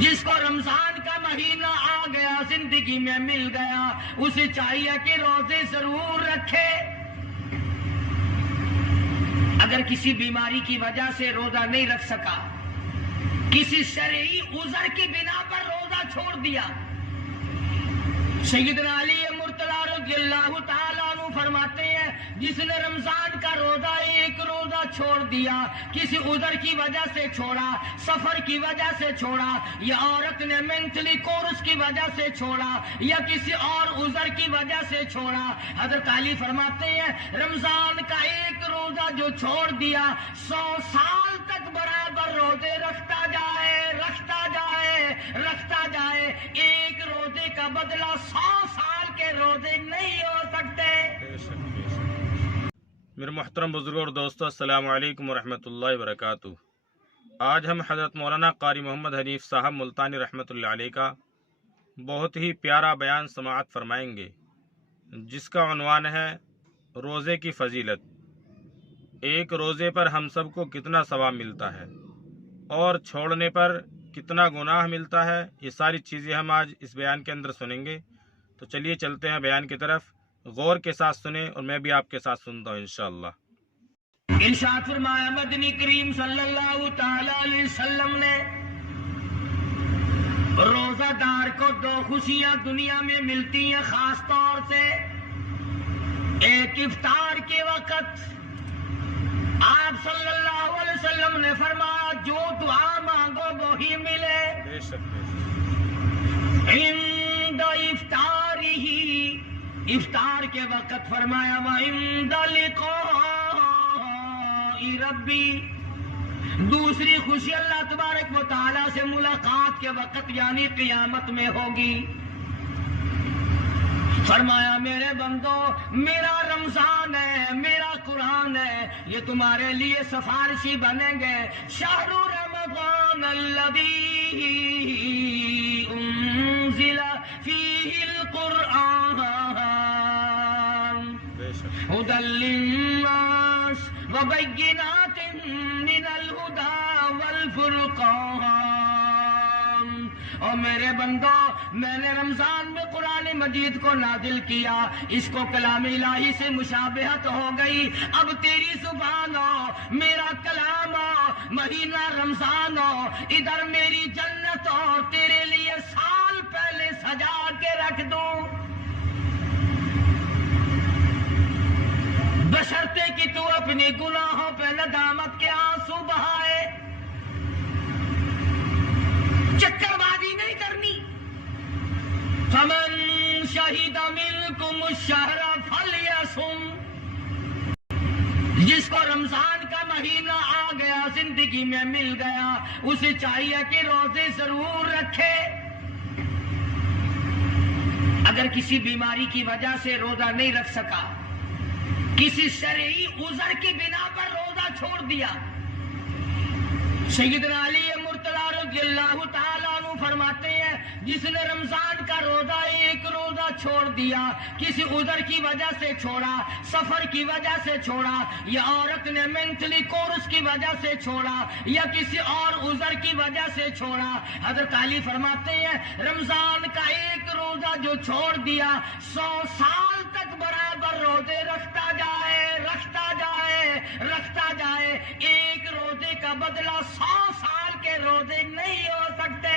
جس کو رمضان کا مہینہ آ گیا، زندگی میں مل گیا، اسے چاہیے کہ روزے ضرور رکھے۔ اگر کسی بیماری کی وجہ سے روزہ نہیں رکھ سکا، کسی شرعی عذر کی بنا پر روزہ چھوڑ دیا، سیدنا علی مرتضیٰ رضی اللہ تعالیٰ عنہ فرماتے ہیں جس نے رمضان کا روزہ ایک روزہ چھوڑ دیا، کسی عذر کی وجہ سے چھوڑا، سفر کی وجہ سے چھوڑا، یا عورت نے مینٹلی کورس کی وجہ سے چھوڑا، یا کسی اور عذر کی وجہ سے چھوڑا، حضرت علی فرماتے ہیں رمضان کا ایک روزہ جو چھوڑ دیا، 100 سال تک برابر روزے رکھتا جائے، رکھتا جائے، رکھتا جائے، ایک روزے کا بدلہ 100 سال کے روزے نہیں ہو سکتے۔ میرے محترم بزرگوں اور دوستو، السلام علیکم ورحمۃ اللہ وبرکاتہ۔ آج ہم حضرت مولانا قاری محمد حنیف صاحب ملتانی رحمۃ اللہ علیہ کا بہت ہی پیارا بیان سماعت فرمائیں گے، جس کا عنوان ہے روزے کی فضیلت۔ ایک روزے پر ہم سب کو کتنا ثواب ملتا ہے اور چھوڑنے پر کتنا گناہ ملتا ہے، یہ ساری چیزیں ہم آج اس بیان کے اندر سنیں گے۔ تو چلیے چلتے ہیں بیان کی طرف، غور کے ساتھ سنیں اور میں بھی آپ کے ساتھ سنتا ہوں انشاءاللہ۔ ارشاد فرمایا مدنی کریم صلی اللہ تعالی علیہ وسلم نے روزہ دار کو 2 خوشیاں دنیا میں ملتی ہیں خاص طور سے۔ ایک افطار کے وقت آپ صلی اللہ علیہ وسلم نے فرمایا جو دعا مانگو وہی ملے۔ بے شک عند افطارہ، افطار کے وقت فرمایا وعند لقاء ربی۔ دوسری خوشی اللہ تبارک و تعالی سے ملاقات کے وقت یعنی قیامت میں ہوگی۔ فرمایا میرے بندو، میرا رمضان ہے، میرا قرآن ہے، یہ تمہارے لیے سفارشی بنیں گے۔ شہر رمضان الذی انزل فیہ القرآن ھدی للناس وبینات من الہدی والفرقان۔ اور میرے بندو، میں نے رمضان میں قرآن مجید کو نازل کیا، اس کو کلام الہی سے مشابہت ہو گئی۔ اب تیری زبان ہو، میرا کلام ہو، مہینہ رمضان ہو، ادھر میری جنت اور تیرے لیے سال پہلے سجا کے رکھ دوں، بشرطے کہ تو اپنے گناہوں پہ ندامت کے آنسو بہائے۔ چکر بازی نہیں کرنی۔ فمن شہد منکم الشہر فلیصم، جس کو رمضان کا مہینہ آ گیا، زندگی میں مل گیا، اسے چاہیے کہ روزے ضرور رکھے۔ اگر کسی بیماری کی وجہ سے روزہ نہیں رکھ سکا، کسی شرعی عذر کی بنا پر روزہ چھوڑ دیا، سیدنا علی مرتضیٰ رضی اللہ تعالیٰ عنہ فرماتے ہیں جس نے رمضان کا روزہ ایک روزہ چھوڑ دیا، کسی عذر کی وجہ سے چھوڑا، سفر کی وجہ سے چھوڑا، یا عورت نے مینٹلی کورس کی وجہ سے چھوڑا، یا کسی اور عذر کی وجہ سے چھوڑا، حضرت علی فرماتے ہیں رمضان کا ایک روزہ جو چھوڑ دیا، 100 سال تک برابر روزے رکھتا جائے، رکھتا جائے، رکھتا جائے، ایک روزے کا بدلہ 100 سال کے روزے نہیں ہو سکتے۔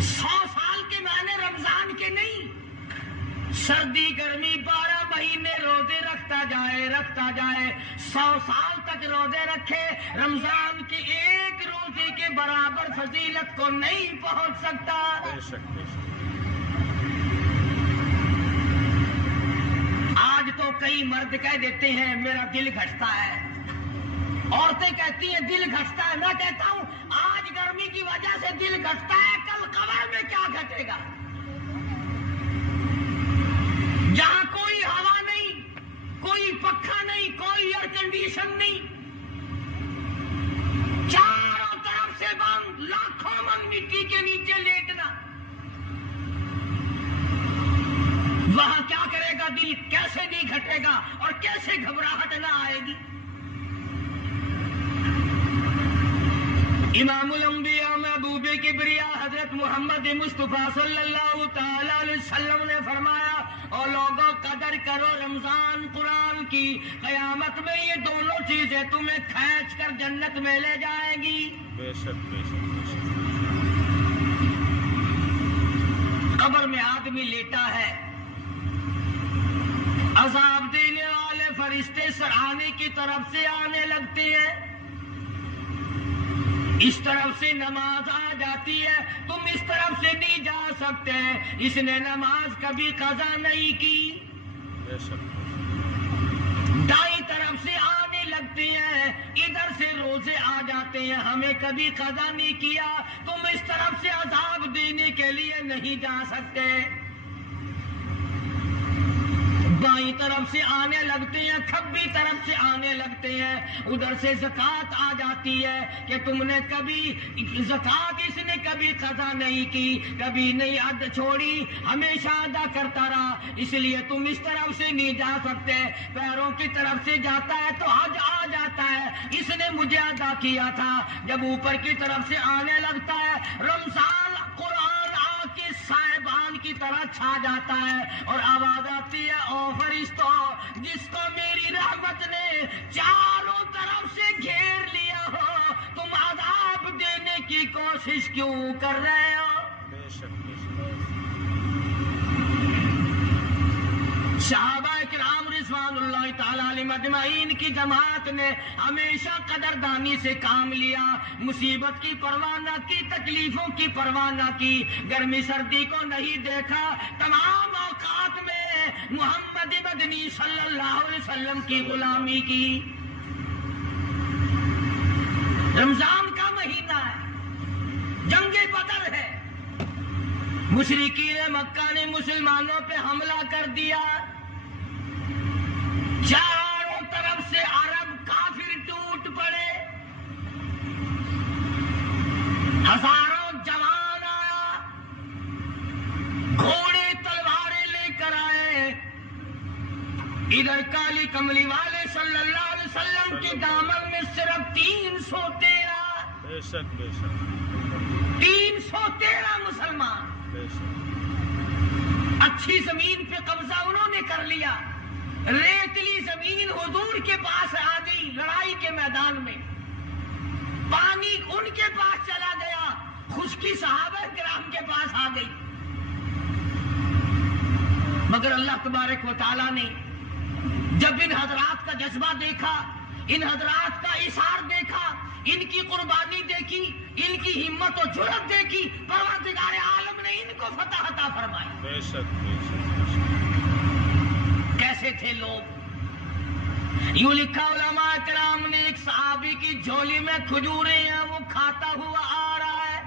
100 سال کے معنی رمضان کے نہیں، سردی گرمی 12 مہینے روزے رکھتا جائے، رکھتا جائے، 100 سال تک روزے رکھے، رمضان کی ایک روزے کے برابر فضیلت کو نہیں پہنچ سکتا۔ آج تو کئی مرد کہہ دیتے ہیں میرا دل گھٹتا ہے، عورتیں کہتی ہیں دل گھٹتا ہے، میں کہتا ہوں آج گرمی کی وجہ سے دل گھٹتا ہے، کل قمر میں کیا گھٹے گا؟ جہاں کوئی ہوا نہیں، کوئی پنکھا نہیں، کوئی ایئر کنڈیشن نہیں، چاروں طرف سے بند، لاکھوں من مٹی کے نیچے لیٹنا، وہاں کیا کرے گا دل؟ کیسے نہیں گھٹے گا اور کیسے گھبراہٹ نہ آئے گی؟ इमामुल अंबिया महबूब किबरिया हजरत मोहम्मद मुस्तफा सल्लल्लाहु ताला अलैहि वसल्लम ने फरमाया, और लोगों कदर करो रमजान कुरान की, कयामत में ये दोनों चीजें तुम्हें खींच कर जन्नत में ले जाएंगी। बेशक बेशक बेशक। कब्र में आदमी लेटा है, अजाब देने वाले फरिश्ते सराहने की तरफ से आने लगते हैं, इस तरफ से नमाज आ जाती है, तुम इस तरफ से नहीं जा सकते, इसने नमाज कभी कज़ा नहीं की। दाई तरफ से आने लगती हैं, इधर से रोजे आ जाते हैं, हमें कभी कज़ा नहीं किया, तुम इस तरफ से अजाब देने के लिए नहीं जा सकते। बाई तरफ से आने लगते हैं, खब्बी तरफ से आने लगते हैं, उधर से ज़कात आ जाती है कि तुमने कभी ज़कात इसने कभी कज़ा नहीं की, कभी नहीं अद छोड़ी, हमेशा अदा करता रहा, इसलिए तुम इस तरफ से नहीं जा सकते। पैरों की तरफ से जाता है तो हज आ जाता है, इसने मुझे अदा किया था। जब ऊपर की तरफ से आने लगता है, रमजान कुरान आके साहिबान की तरह छा जाता है और आवाज आती है, ओ फरिश्तों, जिसको मेरी रहमत ने चारों तरफ से घेर लिया हो, तुम अज़ाब देने की कोशिश क्यों कर रहे हो? सहाबा किराम रिज़वानुल्लाह ताला अलैहिम अजमईन की जमात ने हमेशा कदरदानी से काम लिया, मुसीबत की परवाह न की, तकलीफों की परवाह न की, गर्मी सर्दी को नहीं देखा, तमाम औकात में मोहम्मद मदनी सल्लल्लाहु अलैहि वसल्लम की गुलामी की। रमजान का महीना है, जंगे बदर है, मुशरिकीन मक्का ने मुसलमानों पे हमला कर दिया, चारों तरफ से अरब काफिर टूट पड़े, हजारों जवान आया, घोड़े तलवारें लेकर आए, इधर काली कमली वाले सल्लल्लाहु अलैहि वसल्लम के दामन में सिर्फ 313 बेशक बेशक 313 मुसलमान। अच्छी जमीन पे कब्जा उन्होंने कर लिया, रेतली जमीन हुजूर के पास आ गई, लड़ाई के मैदान में पानी उनके पास चला गया, खुश्की सहाबा किराम के पास आ गई, मगर अल्लाह तबारक व तआला ने जब इन हजरात का जज्बा देखा, इन हजरात का इशार देखा, इनकी कुर्बानी देखी, इनकी हिम्मत और जुर्रत देखी, परवरदिगार आलम ने इनको फतह अता फरमाई। बेशक कैसे थे लोग? यूं लिखा उलमा किराम ने, एक सहाबी की झोली में खजूरें हैं, वो खाता हुआ आ रहा है,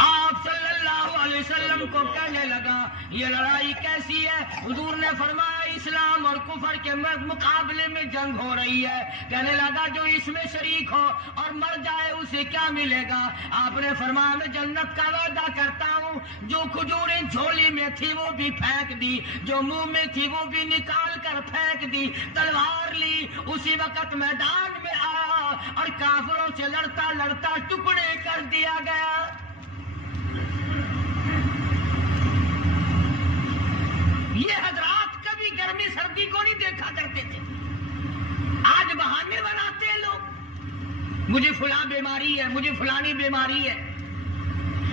आप सल्लल्लाहु अलैहि वसल्लम को कहने लगा, ये लड़ाई कैसी है? हुजूर ने फरमाया, इस्लाम और कुफर के मुकाबले में जंग हो रही है। कहने लगा, जो इसमें शरीक हो और मर जाए उसे क्या मिलेगा? आपने फरमाया, मैं जन्नत का वादा करता हूँ, जो खजूरें झोली में थी वो भी फेंक दी, जो मुंह में थी वो भी निकाल कर फेंक दी, तलवार ली, उसी वक्त मैदान में आया और काफिरों से लड़ता लड़ता टुकड़े कर दिया गया। ये हजरात कभी गर्मी सर्दी को नहीं देखा करते थे, आज बहाने बनाते हैं लोग, मुझे फुला बीमारी है, मुझे फुलानी बीमारी है।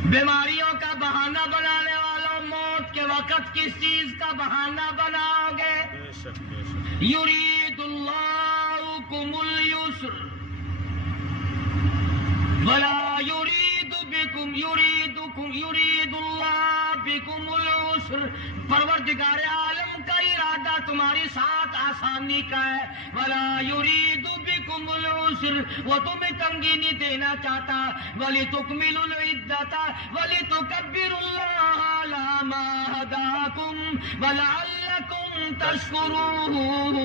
बीमारियों का बहाना बनाने वालों, मौत के वक्त किस चीज का बहाना बनाओगे? युरीदुल्लाहु कुमुल युस्र वला युरीदु बिकुम युरीदुल्लाह बिकुमुल उस्र। परवरदिगार आलम का इरादा तुम्हारे साथ आसानी का है। वला युरीदु बिकुमुल उस्र, वो तुम्हें तंगी नहीं देना चाहता। वली तुकमिलुल इद्दता वली तुकब्बिरुल्लाह अला मा हदाकुम वलअल्लकुम तशकुरून।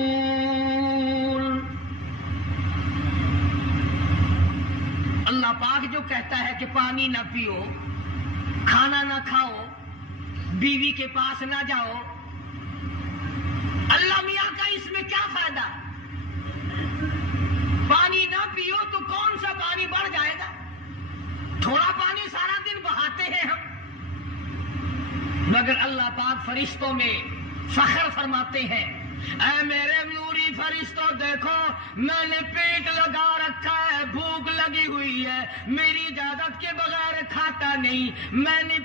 अल्लाह पाक जो कहता है कि पानी ना पियो, खाना ना खाओ, बीवी के पास ना जाओ, अल्लाह मियाँ का इसमें क्या फायदा? पानी ना पियो तो कौन सा पानी थोड़ा पानी सारा दिन बहाते हैं हम, मगर अल्लाह पाक फरिश्तों में फख्र फरमाते हैं, ऐ मेरे नूरी फरिश्तों देखो मैंने पेट लगा रखा है, भूख लगी हुई है, मेरी इजाजत के बगैर खाता नहीं, मैंने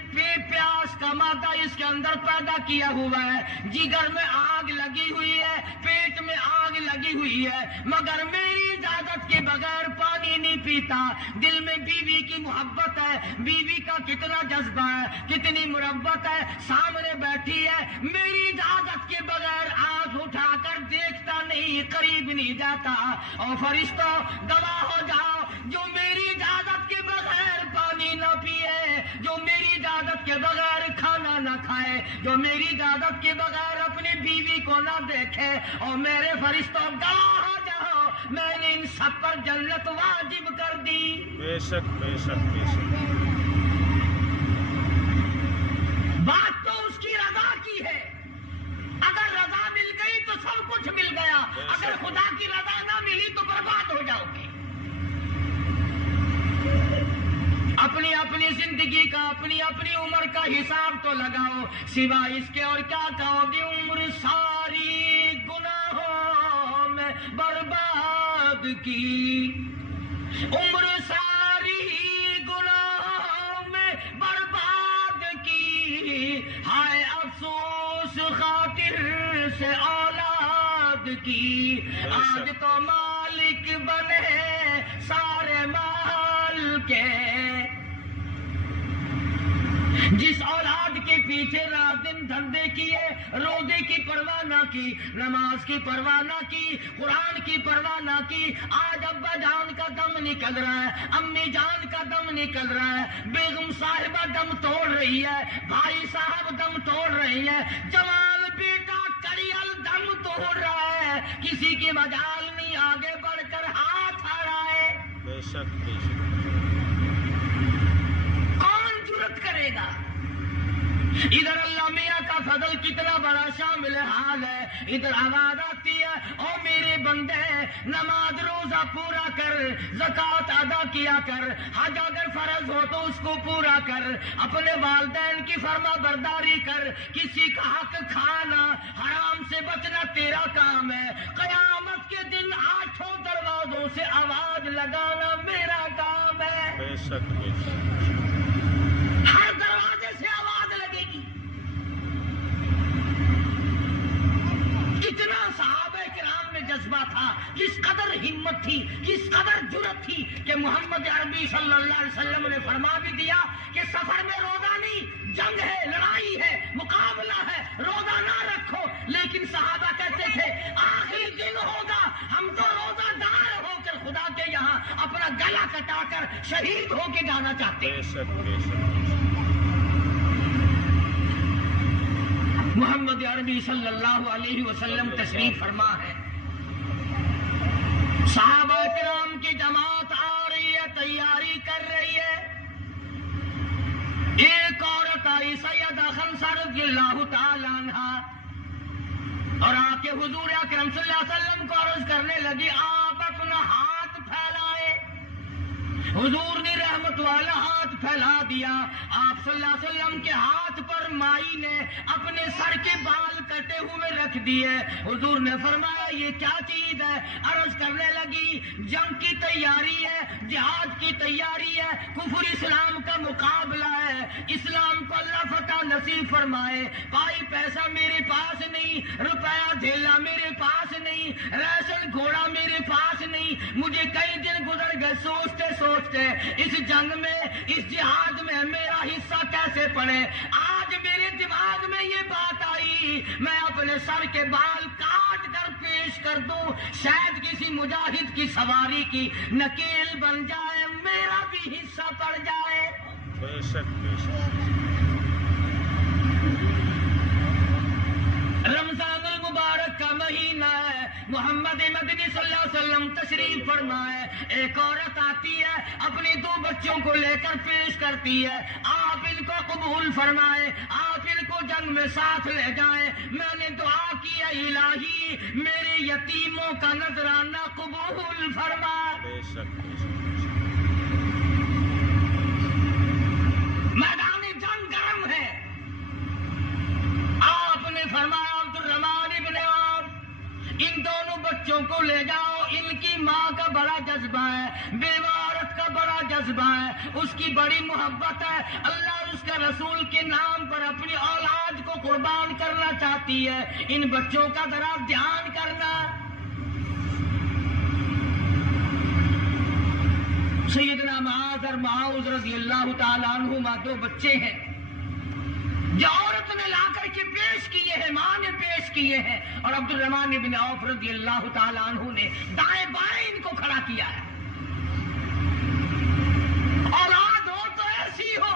प्यास का मादा इसके अंदर पैदा किया हुआ है, जिगर में आग लगी हुई है, पेट में आग लगी हुई है, मगर मेरी इजाजत के बगैर पानी नहीं पीता। दिल में बीवी की मोहब्बत है, बीवी का कितना जज्बा है, कितनी मुरब्बत है, सामने बैठी है, मेरी इजाजत के बगैर आंख उठाकर देखता नहीं, करीब नहीं जाता। और फरिश्तों गवाह हो जाओ, जो मेरी इजाजत के बगैर पानी न पिए, जो मेरी इजाजत के बगैर खाना न खाए, जो मेरी इजाजत के बगैर अपनी बीवी को न देखे, और मेरे फरिश्तों गवाह हो जाओ, मैंने इन सब पर जन्नत वाजिब कर दी। बेशक बेशक बेशक। बात तो उसकी रजा की है, अगर रजा मिल गई तो सब कुछ मिल गया, अगर खुदा की रजा ना मिली तो बर्बाद हो जाओगे। अपनी अपनी जिंदगी का, अपनी अपनी उम्र का हिसाब तो लगाओ, सिवा इसके और क्या कहोगे। उम्र सारी गुनाहों में बर्बाद की, उम्र सारी गुनाहों में बर्बाद की, हाय अफसोस खातिर से औलाद की। आज तो मालिक बने सारे माल के, जिस औलाद के पीछे रात दिन धंधे किए, रोजे की परवाह ना की, नमाज की परवाह ना की, कुरान की परवाह ना की, आज अब्बा जान का दम निकल रहा है, अम्मी जान का दम निकल रहा है, बेगम साहिबा दम तोड़ रही है, भाई साहब दम तोड़ रही है, जवान बेटा करियल दम तोड़ रहा है, किसी की मजाल नहीं आगे बढ़कर हाथ आ रहा है। बेशक बेशक। कौन जुर्रत करेगा? इधर अल्लाह मियाँ का फजल कितना बड़ा शामिल हाल है, इधर आवाज आती है, ओ मेरे बंदे नमाज रोजा पूरा कर, ज़कात अदा किया कर, हज अगर फर्ज हो तो उसको पूरा कर, अपने वालिदैन की फर्मा बरदारी कर, किसी का हक खाना, हराम से बचना तेरा काम है। कयामत के दिन 8 दरवाजों से आवाज लगाना मेरा काम है। बेशक बेशक। हर दरवाजे से आवाज लगेगी। कितना सहाबा किराम में जज्बा था, किस कदर हिम्मत थी, किस कदर जुर्रत थी कि मोहम्मद अरबी सल्लल्लाहु अलैहि वसल्लम ने फरमा भी दिया कि सफर में रोजा नहीं, जंग है, लड़ाई है, मुकाबला है, रोजा ना रखो। लेकिन सहाबा कहते थे आखिरी दिन होगा, हम तो रोजादार होकर खुदा के यहाँ अपना गला कटाकर शहीद होके जाना चाहते हैं। बेशक बेशक। मोहम्मद अरबी सल्लल्लाहु अलैहि वसल्लम तशरीफ फरमा है, सहाबा किराम की जमात आ रही है, तैयारी कर रही है। एक औरत आई सैयदा खंसा रज़ियल्लाहु ताला अन्हा, और आके हुजूर अकरम सल्लल्लाहु अलैहि वसल्लम को अर्ज करने लगी, आप अपना हाथ फैलाए। हुजूर ने रहमत वाला हाथ फैला दिया। आप सल्लल्लाहु अलैहि वसल्लम के हाथ पर माई ने अपने सर के बाल कटे हुए रख दिए। हुजूर ने फरमाया ये क्या चीज है? अर्ज करने लगी जंग की तैयारी है, जिहाद की तैयारी है, कुफर इस्लाम का मुकाबला है, इस्लाम को अल्लाह फतह नसीब फरमाए। भाई पैसा मेरे पास नहीं, रुपया धेला मेरे पास नहीं, राशन घोड़ा मेरे पास नहीं, मुझे कई दिन गुजर गए सोचते सोचते इस जंग में, इस जिहाद में मेरा हिस्सा कैसे पड़े। आज मेरे दिमाग में ये बात आई, मैं अपने सर के बाल काट कर पेश कर दूं, शायद किसी मुजाहिद की सवारी की नकेल बन जाए, मेरा भी हिस्सा पड़ जाए। बेशक बेशक। रमजानुल मुबारक का महीना है, मोहम्मद मदनी सल्लल्लाहु अलैहि वसल्लम तशरीफ फरमाए। एक औरत आती है, अपने 2 बच्चों को लेकर पेश करती है, आप इनको कबूल फरमाए, आप इनको जंग में साथ ले जाएं। मैंने दुआ की है इलाही मेरे यतीमों का नजराना कबूल फरमा। बेशक मैदान जंग गर्म है। आपने फरमाया अब्दुर्रहमान इब्न औफ, इन दोनों बच्चों को ले जाओ, इनकी माँ का बड़ा जज्बा है, बेवा औरत का बड़ा जज्बा है, उसकी बड़ी मोहब्बत है, अल्लाह और उसका रसूल के नाम पर अपनी औलाद को कुर्बान करना चाहती है, इन बच्चों का जरा ध्यान करना। सैयदना मुआज़ और मुआज़ रज़ियल्लाहु ताला अन्हुमा दो बच्चे हैं जो औरत ने ला करके पेश किए हैं, मां ने पेश किए हैं, और अब्दुर्रहमान इब्न औफ रज़ियल्लाहु ताला अन्हु ने दाएं बाएं इनको खड़ा किया है। औलाद हो तो ऐसी हो।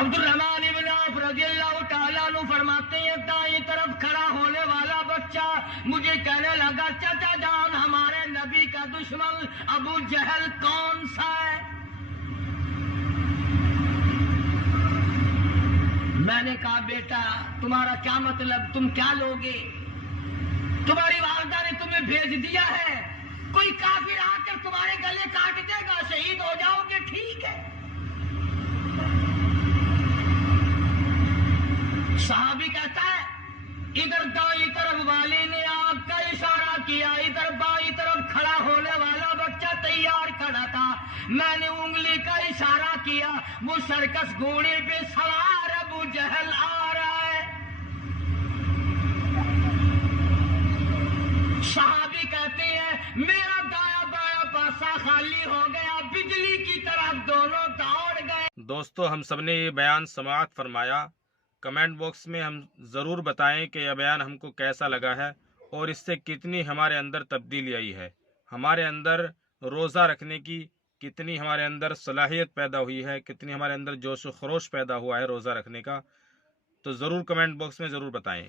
अब्दुर्रहमान इब्न औफ रज़ियल्लाहु ताला अन्हु फरमाते हैं, दाएं तरफ खड़ा होने वाला बच्चा मुझे कहने लगा, चाचा जान हमारे नबी का दुश्मन अबू जहल कौन सा है? मैंने कहा, बेटा तुम्हारा क्या मतलब, तुम क्या लोगे? तुम्हारी वालिदा ने तुम्हें भेज दिया है, कोई काफिर आकर तुम्हारे गले काट देगा, शहीद हो जाओगे, ठीक है। सहाबी कहता है, इधर दाईं तरफ वाले ने आपका इशारा किया, इधर बाईं तरफ खड़ा होने वाला बच्चा तैयार खड़ा था, मैंने उंगली का इशारा किया, वो सर्कस घोड़े पे सवार अबू जहल आ रहा है। सहाबी कहते हैं, मेरा दाया बाया पासा खाली हो गया, बिजली की तरह दोनों दौड़ गए। दोस्तों, हम सब ने ये बयान समाअत फरमाया। कमेंट बॉक्स में हम ज़रूर बताएं कि यह बयान हमको कैसा लगा है और इससे कितनी हमारे अंदर तब्दीली आई है, हमारे अंदर रोज़ा रखने की कितनी हमारे अंदर सलाहियत पैदा हुई है, कितनी हमारे अंदर जोश व खरोश पैदा हुआ है रोज़ा रखने का। तो ज़रूर कमेंट बॉक्स में ज़रूर बताएं।